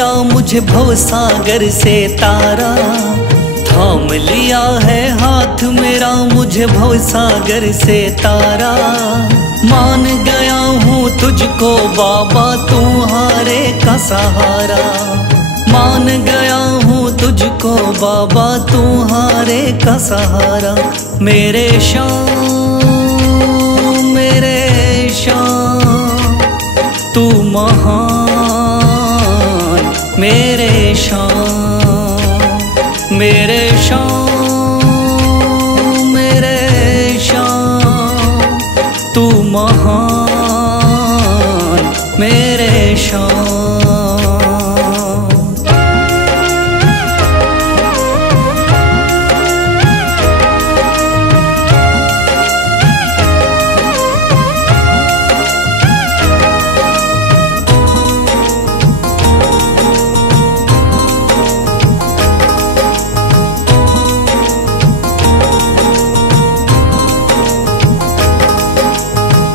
मेरा मुझे भवसागर से तारा, थाम लिया है हाथ मेरा मुझे भवसागर से तारा। मान गया हूँ तुझको बाबा तुम्हारे का सहारा, मान गया हूँ तुझको बाबा तुम्हारे का सहारा। मेरे शाम तू महान, मेरे शाम मेरे शाम तू महान, मेरे शाम।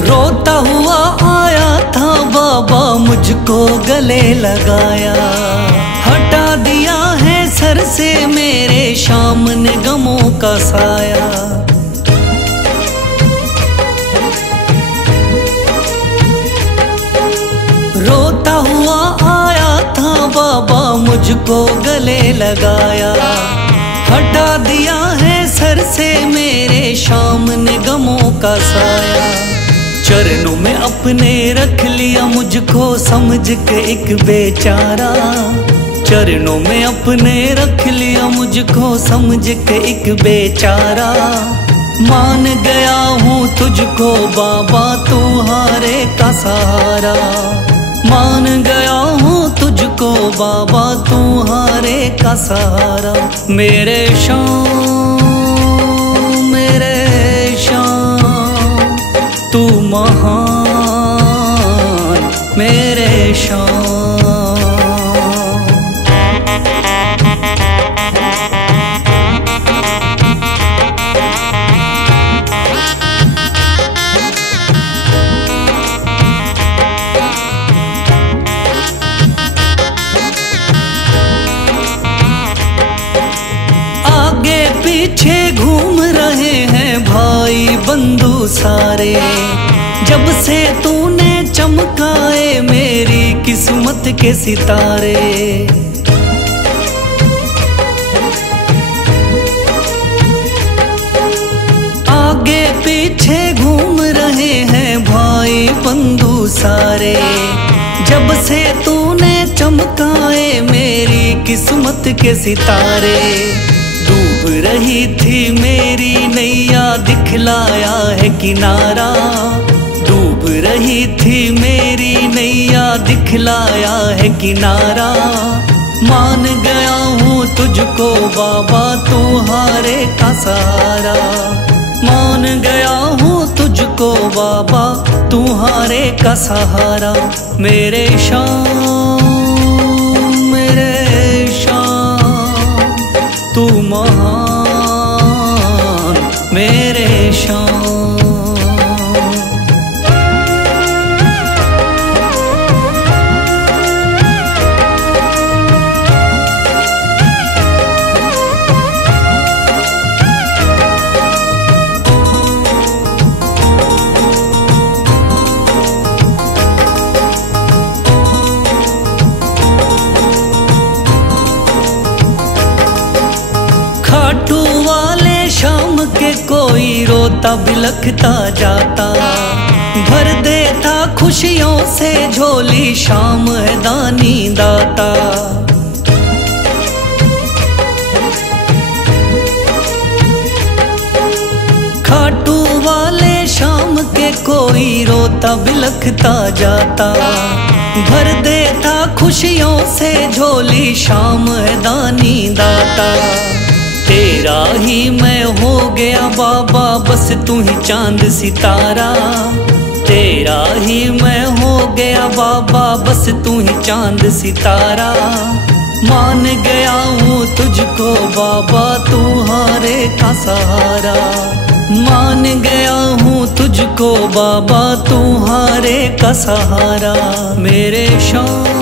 रोता हुआ आया था बाबा मुझको गले लगाया, हटा दिया है सर से मेरे शाम ने गमों का साया। रोता हुआ आया था बाबा मुझको गले लगाया, हटा दिया है सर से मेरे शाम ने गमों का साया। चरणों में अपने रख लिया मुझको समझ के एक बेचारा, चरणों में अपने रख लिया मुझको समझ के एक बेचारा। मान गया हूँ तुझको बाबा तुम्हारे का सहारा, मान गया हूँ तुझको बाबा तुम्हारे का सहारा। मेरे शाम तू महान, मेरे शाम। आगे पीछे घूम रहे हैं भाई बंधु सारे, जब से तूने चमकाए मेरी किस्मत के सितारे। आगे पीछे घूम रहे हैं भाई बंधु सारे, जब से तूने चमकाए मेरी किस्मत के सितारे। डूब रही थी मेरी नैया दिखलाया है किनारा, डूब रही थी मेरी नैया दिखलाया है किनारा। मान गया हूँ तुझको बाबा तुम्हारे का सहारा, मान गया हूँ तुझको बाबा तुम्हारे का सहारा। मेरे शाम तू महान, मेरे शाम। खाटू वाले शाम के कोई रोता बिलखता जाता, भर देता खुशियों से झोली शाम है दानी दाता। खाटू वाले शाम के कोई रोता बिलखता जाता, भर देता खुशियों से झोली शाम है दानी दाता। तेरा ही मैं हो गया बाबा बस तू ही चांद सितारा, तेरा ही मैं हो गया बाबा बस तू ही चांद सितारा। मान गया हूँ तुझको बाबा तुम्हारे का सहारा, मान गया हूँ तुझको बाबा तुम्हारे का सहारा। मेरे शाम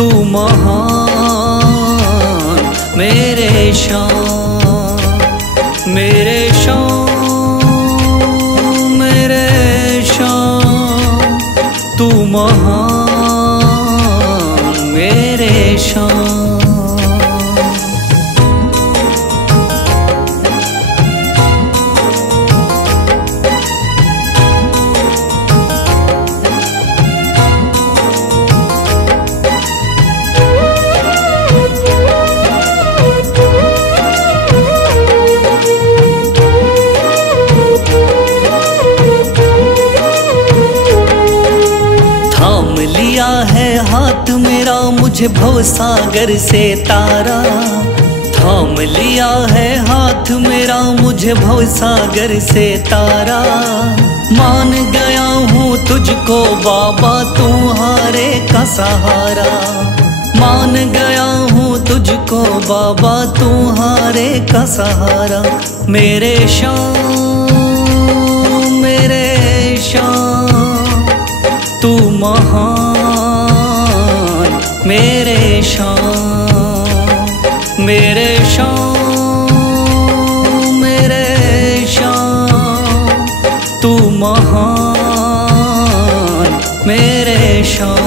तू महान मेरे शान, मेरे शान, मेरे शान, तू महान मेरे शान। थाम लिया है हाथ मेरा मुझे भवसागर से तारा, थाम लिया है हाथ मेरा मुझे भवसागर से तारा। मान गया हूँ तुझको बाबा तुम्हारे का सहारा, मान गया हूँ तुझको बाबा तुम्हारे का सहारा। मेरे शान, मेरे शान, तू महान मेरे शान, मेरे शान, मेरे शान, तू महान मेरे शान।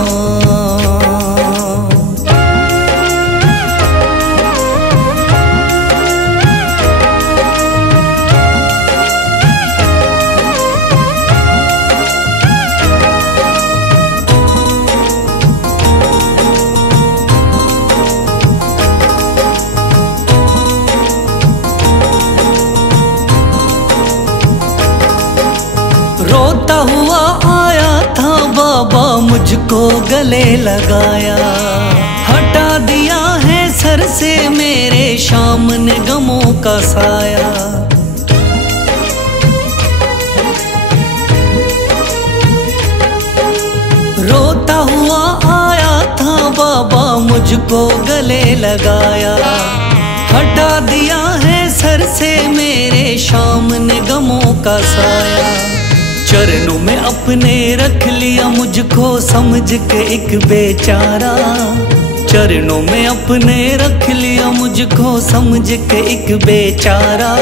रोता हुआ आया था बाबा मुझको गले लगाया, हटा दिया है सर से मेरे सामने गमों का साया। रोता हुआ आया था बाबा मुझको गले लगाया, हटा दिया है सर से मेरे सामने गमों का साया। चरणों में अपने रख लिया मुझको समझ के एक बेचारा, चरणों में अपने रख लिया मुझको समझ के एक बेचारा।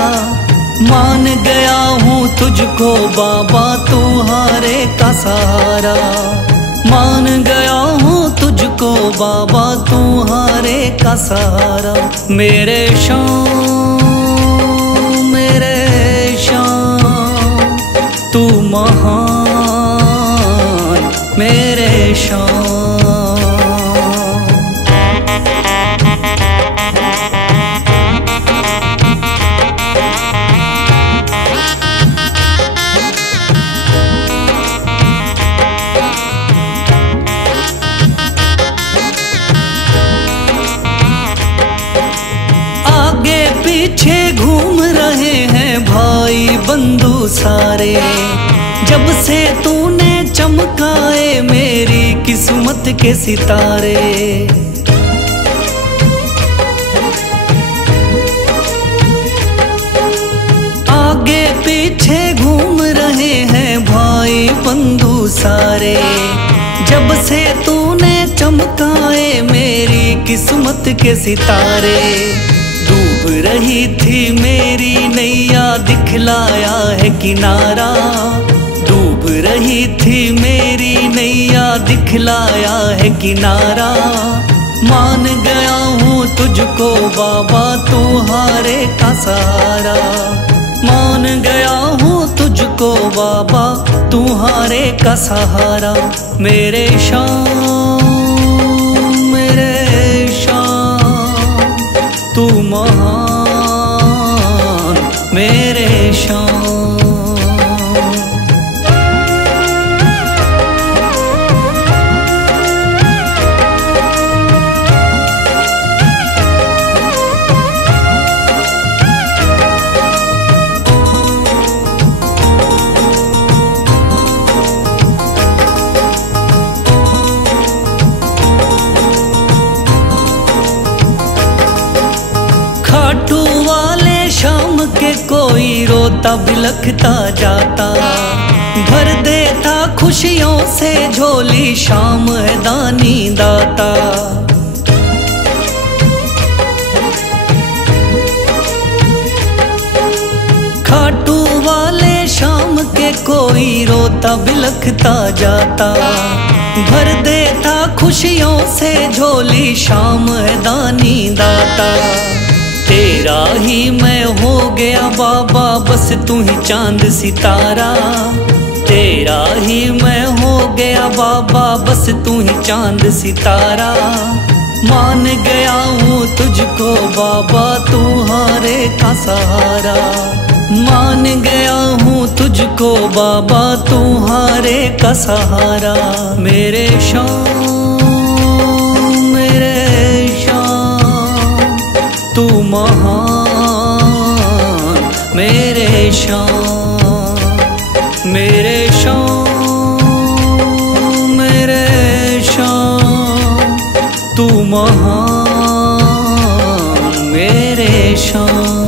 मान गया हूँ तुझको बाबा तुम्हारे का सहारा, मान गया हूँ तुझको बाबा तुम्हारे का सहारा। मेरे शान, मेरे शान, तू महान मेरे शान। आगे पीछे घूम रहे हैं भाई बंधु सारे, जब से तूने चमकाए मेरी किस्मत के सितारे। आगे पीछे घूम रहे हैं भाई बंधु सारे, जब से तूने चमकाए मेरी किस्मत के सितारे। डूब रही थी मेरी नैया दिखलाया है किनारा, डूब रही थी मेरी नैया दिखलाया है किनारा। मान गया हूँ तुझको बाबा तुम्हारे का सहारा, मान गया हूँ तुझको बाबा तुम्हारे का सहारा। मेरे शान, मेरे शान, तू महान मेरे शान। खाटू वाले शाम के कोई रोता बिलखता जाता, भर देता खुशी खुशियों से झोली, शाम है दानी दाता। खाटू वाले शाम के कोई रोता बिलखता जाता, भर देता खुशियों से झोली, शाम है दानी दाता। तेरा ही मैं हो गया बाबा, बस तू ही चांद सितारा। तेरा ही मैं हो गया बाबा, बस तू ही चांद सितारा। मान गया हूँ तुझको बाबा, तू हारे का सहारा। मान गया हूँ तुझको बाबा, तू हारे का सहारा। मेरे शाम, मेरे शाम, तू महान। मेरे शाम, मेरे शाम, मेरे शाम, तू महान। मेरे शाम।